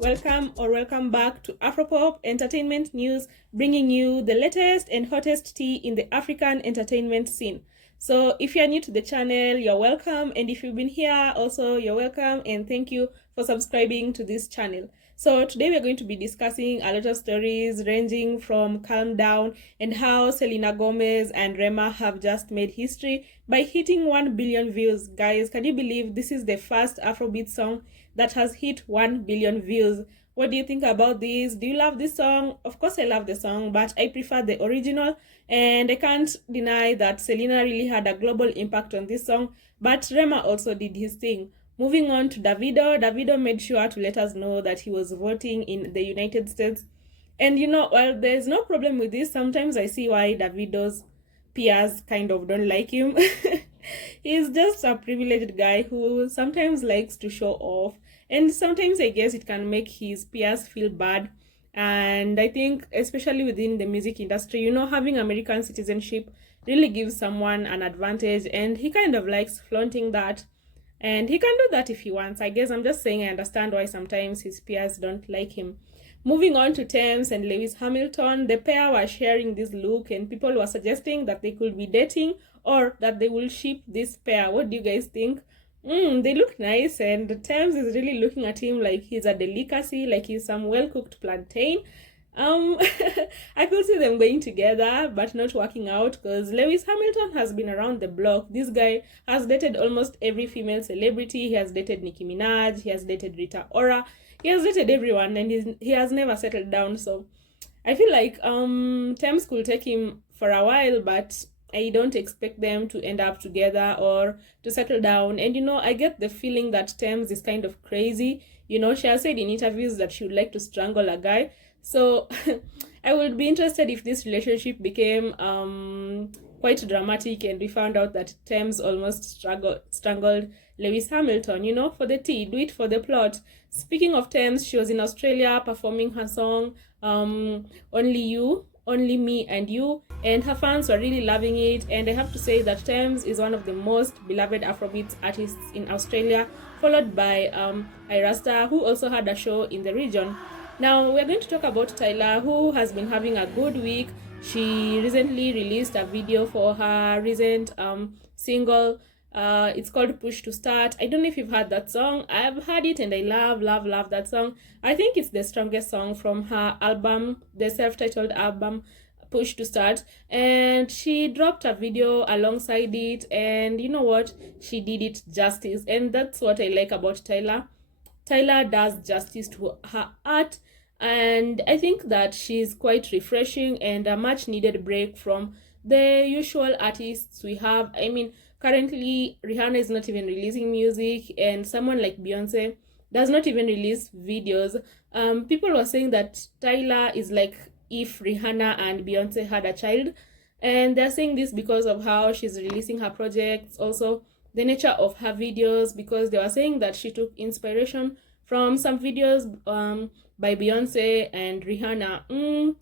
welcome back to Afropop Entertainment News, bringing you the latest and hottest tea in the African entertainment scene. So if you're new to the channel, you're welcome, and if you've been here also, you're welcome, and thank you for subscribing to this channel. So today we're going to be discussing a lot of stories ranging from Calm Down and how Selena Gomez and Rema have just made history by hitting 1 billion views. Guys, can you believe this is the first Afrobeat song that has hit 1 billion views? What do you think about this? Do you love this song? Of course I love the song, but I prefer the original, and I can't deny that Selena really had a global impact on this song, but Rema also did his thing. Moving on to Davido made sure to let us know that he was voting in the United States. And you know, while there's no problem with this, sometimes I see why Davido's peers kind of don't like him. He's just a privileged guy who sometimes likes to show off, and sometimes I guess it can make his peers feel bad. And I think especially within the music industry, you know, having American citizenship really gives someone an advantage, and he kind of likes flaunting that. And he can do that if he wants. I guess I'm just saying I understand why sometimes his peers don't like him. Moving on to Tems and Lewis Hamilton, the pair were sharing this look, and people were suggesting that they could be dating or that they will ship this pair. What do you guys think? They look nice, and Tems is really looking at him like he's a delicacy, like he's some well-cooked plantain. I could see them going together but not working out, because Lewis Hamilton has been around the block. This guy has dated almost every female celebrity. He has dated Nicki Minaj, he has dated Rita Ora, he has dated everyone, and he has never settled down. So I feel like Tems could take him for a while, but I don't expect them to end up together or to settle down. And you know, I get the feeling that Tems is kind of crazy. You know, she has said in interviews that she would like to strangle a guy. So I would be interested if this relationship became quite dramatic and we found out that Tems almost strangled Lewis Hamilton. You know, for the tea, do it for the plot. Speaking of Tems, she was in Australia performing her song Only You, Only Me and You, and her fans were really loving it. And I have to say that Tems is one of the most beloved Afrobeats artists in Australia, followed by Irasta, who also had a show in the region. Now we're going to talk about TYLA, who has been having a good week. She recently released a video for her recent single. It's called Push to Start. I don't know if you've heard that song. I've heard it and I love that song. I think it's the strongest song from her album, the self-titled album Push to Start, and she dropped a video alongside it, and you know what, she did it justice. And that's what I like about TYLA. TYLA does justice to her art, and I think that she's quite refreshing and a much needed break from the usual artists we have. I mean, currently Rihanna is not even releasing music, and someone like Beyonce does not even release videos. People were saying that TYLA is like if Rihanna and Beyonce had a child, and they're saying this because of how she's releasing her projects, also the nature of her videos, because they were saying that she took inspiration from some videos by Beyonce and Rihanna.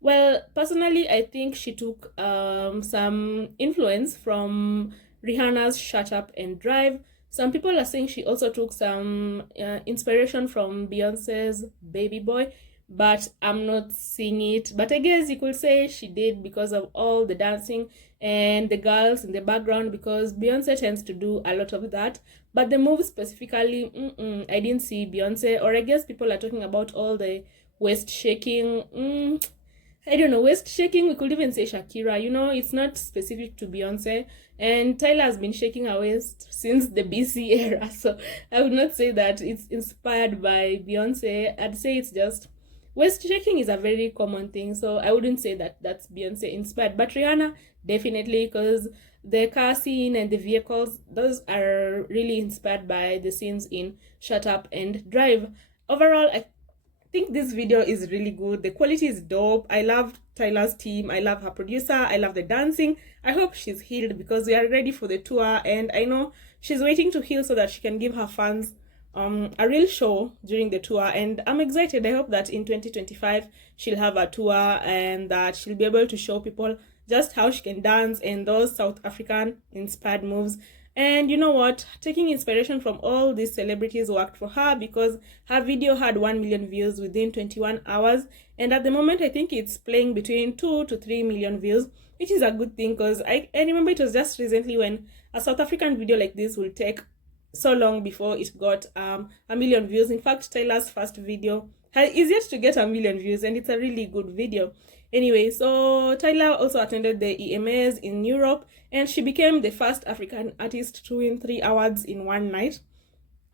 Well, personally, I think she took some influence from Rihanna's Shut Up and Drive. Some people are saying she also took some inspiration from Beyonce's Baby Boy, but I'm not seeing it. But I guess you could say she did because of all the dancing and the girls in the background, because Beyonce tends to do a lot of that. But the move specifically, I didn't see Beyonce. Or I guess people are talking about all the waist shaking. I don't know, waist shaking, we could even say Shakira. You know, it's not specific to Beyonce. And TYLA has been shaking her waist since the BC era. So I would not say that it's inspired by Beyonce. I'd say it's just waist shaking is a very common thing, so I wouldn't say that that's Beyonce inspired. But Rihanna, definitely, because the car scene and the vehicles, those are really inspired by the scenes in Shut Up and Drive. Overall, I think this video is really good. The quality is dope. I love TYLA's team. I love her producer. I love the dancing. I hope she's healed, because we are ready for the tour, and I know she's waiting to heal so that she can give her fans a real show during the tour. And I'm excited. I hope that in 2025 she'll have a tour and that she'll be able to show people just how she can dance and those South African inspired moves. And you know what? Taking inspiration from all these celebrities worked for her, because her video had 1 million views within 21 hours. And at the moment, I think it's playing between 2 to 3 million views, which is a good thing, because I remember it was just recently when a South African video like this will take so long before it got 1 million views. In fact, TYLA's first video is yet to get 1 million views, and it's a really good video. Anyway, so TYLA also attended the EMAs in Europe, and she became the first African artist to win 3 awards in one night.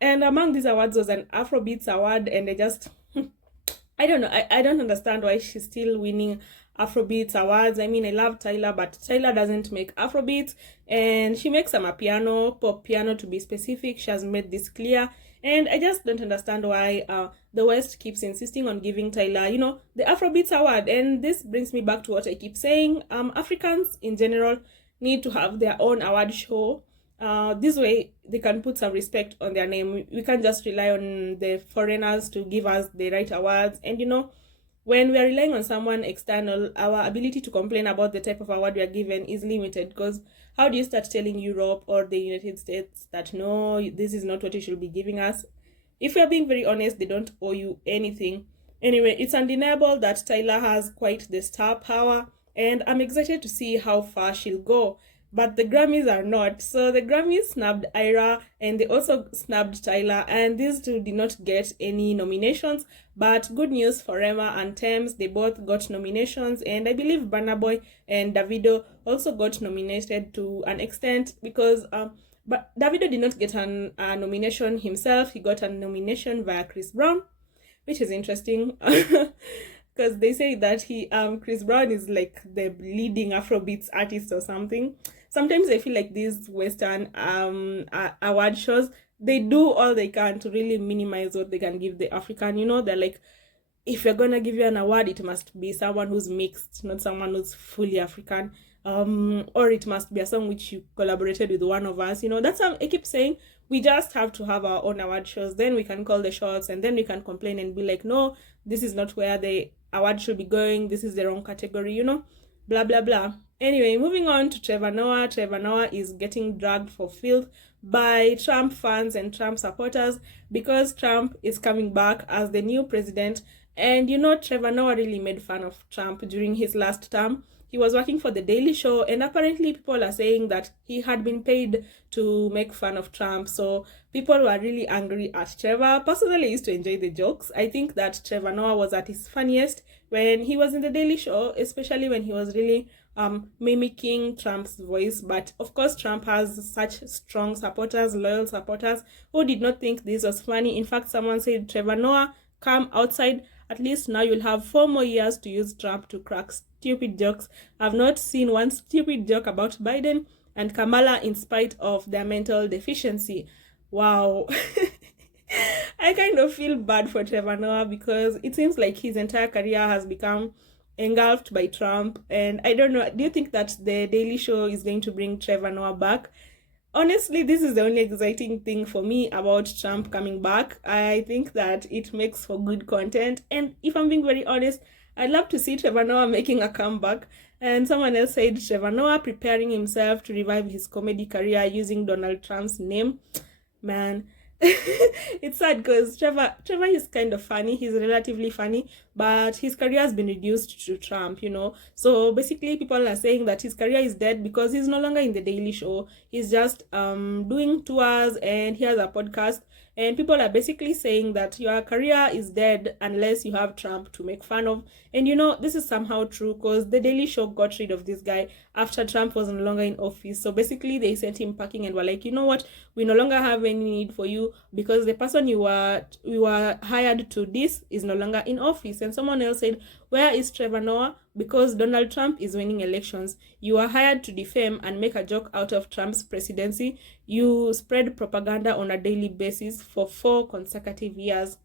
And among these awards was an Afrobeats award, and I don't know, I don't understand why she's still winning Afrobeats awards. I mean, I love TYLA, but TYLA doesn't make Afrobeats, and she makes amapiano, pop piano to be specific. She has made this clear, and I just don't understand why the West keeps insisting on giving TYLA, you know, the Afrobeats award. And this brings me back to what I keep saying. Africans in general need to have their own award show. This way they can put some respect on their name. We can't just rely on the foreigners to give us the right awards. And you know, when we are relying on someone external, our ability to complain about the type of award we are given is limited, because how do you start telling Europe or the United States that no, this is not what you should be giving us? If we are being very honest, they don't owe you anything. Anyway, it's undeniable that TYLA has quite the star power, and I'm excited to see how far she'll go. But the Grammys are not. So the Grammys snubbed Ira, and they also snubbed TYLA, and these two did not get any nominations. But good news for Rema and Tems, they both got nominations, and I believe Burna Boy and Davido also got nominated to an extent, because but Davido did not get a nomination himself. He got a nomination via Chris Brown, which is interesting. Because they say that Chris Brown is like the leading Afrobeats artist or something. Sometimes I feel like these Western award shows, they do all they can to really minimize what they can give the African. You know, they're like, if you're gonna give you an award, it must be someone who's mixed, not someone who's fully African. Or it must be a song which you collaborated with one of us. You know, that's how I keep saying, we just have to have our own award shows. Then we can call the shots, and then we can complain and be like, no, this is not where the award should be going. This is the wrong category, you know, blah, blah, blah. Anyway, moving on to Trevor Noah. Trevor Noah is getting dragged for filth by Trump fans and Trump supporters, because Trump is coming back as the new president. And you know, Trevor Noah really made fun of Trump during his last term. He was working for The Daily Show, and apparently people are saying that he had been paid to make fun of Trump. So people were really angry at Trevor. Personally, I used to enjoy the jokes. I think that Trevor Noah was at his funniest when he was in The Daily Show, especially when he was really mimicking Trump's voice. But of course, Trump has such strong supporters, loyal supporters, who did not think this was funny. In fact, someone said, Trevor Noah, come outside. At least now you'll have 4 more years to use Trump to crack stupid jokes. I've not seen one stupid joke about Biden and Kamala in spite of their mental deficiency. Wow. I kind of feel bad for Trevor Noah, because it seems like his entire career has become engulfed by Trump. And I don't know, do you think that The Daily Show is going to bring Trevor Noah back? Honestly, this is the only exciting thing for me about Trump coming back. I think that it makes for good content. And if I'm being very honest, I'd love to see Trevor Noah making a comeback. And someone else said Trevor Noah preparing himself to revive his comedy career using Donald Trump's name. Man, it's sad, because Trevor is kind of funny. He's relatively funny, but his career has been reduced to Trump, you know. So basically, people are saying that his career is dead because he's no longer in The Daily Show. He's just doing tours, and he has a podcast. And people are basically saying that your career is dead unless you have Trump to make fun of. And you know, this is somehow true, because The Daily Show got rid of this guy after Trump was no longer in office. So basically, they sent him packing and were like, you know what, we no longer have any need for you, because the person we were hired to this is no longer in office. And someone else said, where is Trevor Noah? Because Donald Trump is winning elections. You are hired to defame and make a joke out of Trump's presidency. You spread propaganda on a daily basis for 4 consecutive years,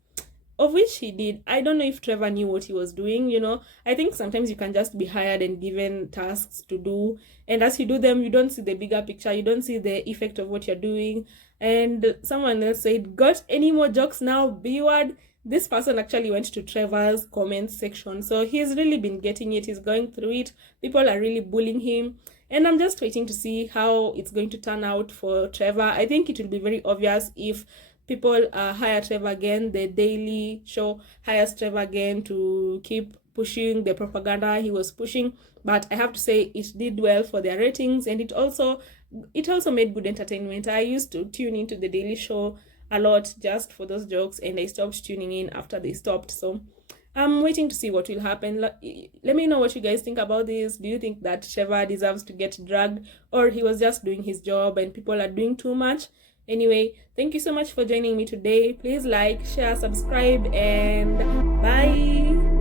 of which he did. I don't know if Trevor knew what he was doing, you know. I think sometimes you can just be hired and given tasks to do, and as you do them, you don't see the bigger picture, you don't see the effect of what you're doing. And someone else said, got any more jokes now, B-word? this person actually went to Trevor's comments section. So he's really been getting it. He's going through it. People are really bullying him. And I'm just waiting to see how it's going to turn out for Trevor. I think it will be very obvious if people hire Trevor again. The Daily Show hires Trevor again to keep pushing the propaganda he was pushing. But I have to say it did well for their ratings, and it also made good entertainment. I used to tune into the Daily Show a lot just for those jokes, and I stopped tuning in after they stopped. So I'm waiting to see what will happen. Let me know what you guys think about this. Do you think that Trevor deserves to get dragged, or he was just doing his job and people are doing too much? Anyway, thank you so much for joining me today. Please like, share, subscribe, and bye.